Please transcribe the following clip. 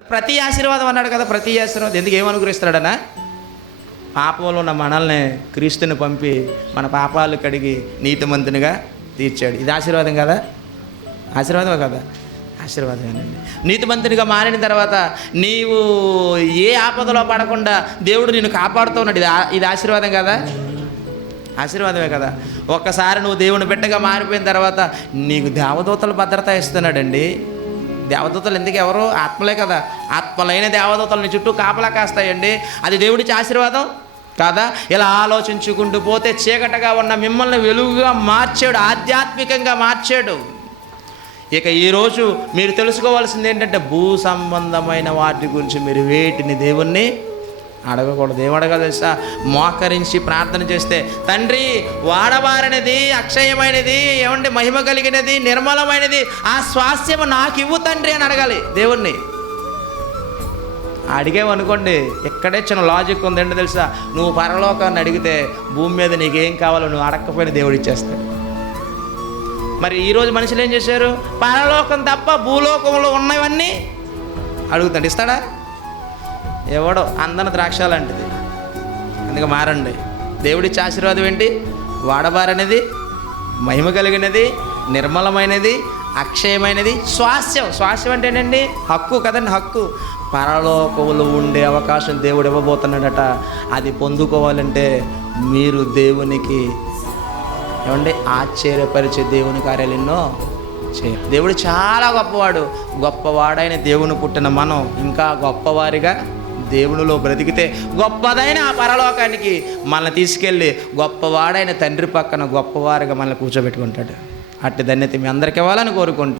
ప్రతి ఆశీర్వాదం అన్నాడు కదా ప్రతి ఆశీర్వాదం. ఎందుకు ఏం పాపంలో ఉన్న మనల్ని క్రీస్తుని పంపి మన పాపాలు కడిగి నీతిమంతునిగా తీర్చాడు. ఇది ఆశీర్వాదం కదా? ఆశీర్వాదమే కదా? ఆశీర్వాదమేనండి. నీతిమంతునిగా మారిన తర్వాత నీవు ఏ ఆపదలో పడకుండా దేవుడు నిన్ను కాపాడుతూ ఉన్నాడు. ఇది ఇది ఆశీర్వాదం కదా? ఆశీర్వాదమే కదా. ఒక్కసారి నువ్వు దేవుని బిడ్డగా మారిపోయిన తర్వాత నీకు దేవదూతలు భద్రత ఇస్తున్నాడండి. దేవదూతలు ఎందుకు ఎవరు? ఆత్మలే కదా. ఆత్మలైన దేవదూతలు నీ చుట్టూ కాపలా కాస్తాయండి. అది దేవుడికి ఆశీర్వాదం కాదా? ఇలా ఆలోచించుకుంటూ పోతే చీకటగా ఉన్న మిమ్మల్ని వెలుగుగా మార్చాడు ఆధ్యాత్మికంగా మార్చాడు. ఇక ఈరోజు మీరు తెలుసుకోవాల్సింది ఏంటంటే భూ సంబంధమైన వాటి గురించి మీరు వేటిని దేవుణ్ణి అడగకూడదు. ఏమడగాలి అడగాలి తెలుసా? మోకరించి ప్రార్థన చేస్తే తండ్రి వాడబారినది అక్షయమైనది ఏమంటే మహిమ కలిగినది నిర్మలమైనది ఆ స్వాస్థ్యము నాకు ఇవ్వు తండ్రి అని అడగాలి దేవుణ్ణి. అడిగేవనుకోండి ఇక్కడే చిన్న లాజిక్ ఉంది ఏంటో తెలుసా? నువ్వు పరలోకాన్ని అడిగితే భూమి మీద నీకేం కావాలో నువ్వు అడగకపోయిన దేవుడు ఇచ్చేస్తాడు. మరి ఈరోజు మనుషులు ఏం చేశారు? పరలోకం తప్ప భూలోకంలో ఉన్నవన్నీ అడుగుతాడు. ఇస్తాడా? ఎవడో అందన ద్రాక్ష లాంటిది. అందుకే మారండి. దేవుడిచ్చే ఆశీర్వాదం ఏంటి? వాడబారనేది మహిమ కలిగినది నిర్మలమైనది అక్షయమైనది స్వాస్యం. స్వాస్యం అంటే ఏంటండి? హక్కు కదండి హక్కు. పరలోకములు ఉండే అవకాశం దేవుడు ఇవ్వబోతున్నాడట. అది పొందుకోవాలంటే మీరు దేవునికి ఏమండి? ఆశ్చర్యపరిచే దేవుని కార్యాలు ఎన్నో చే దేవుడు చాలా గొప్పవాడు. గొప్పవాడైన దేవుని పుట్టిన మనం ఇంకా గొప్పవారిగా దేవునిలో బ్రతికితే గొప్పదైన ఆ పరలోకానికి మనల్ని తీసుకెళ్ళి గొప్పవాడైన తండ్రి పక్కన గొప్పవారిగా మనల్ని కూర్చోబెట్టుకుంటాడు. అట్టి ధన్యత మీ అందరికి ఇవ్వాలని కోరుకుంటాను